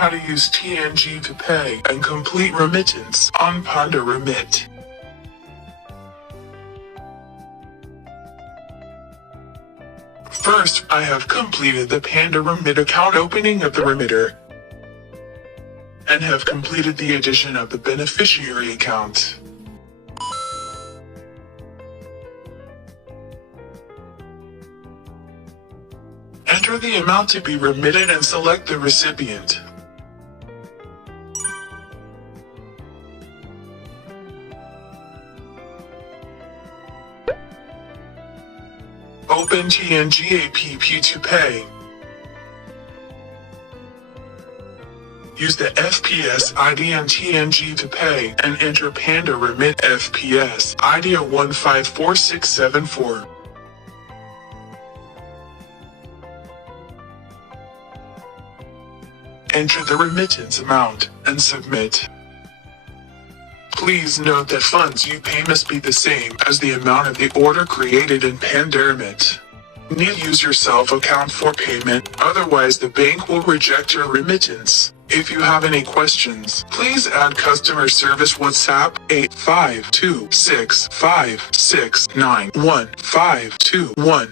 how to use TNG to pay and complete remittance on Panda Remit. First, I have completed the Panda Remit account opening of the remitter and have completed the addition of the beneficiary account. Enter the amount to be remitted and select the recipient. Open TNG app to pay. Use the FPS ID and TNG to pay and enter Panda Remit FPS ID 154674. Enter the remittance amount and submit. Please note that funds you pay must be the same as the amount of the order created in PandaRemit. Need to use your self-account for payment, otherwise the bank will reject your remittance. If you have any questions, please add customer service WhatsApp 852656911521.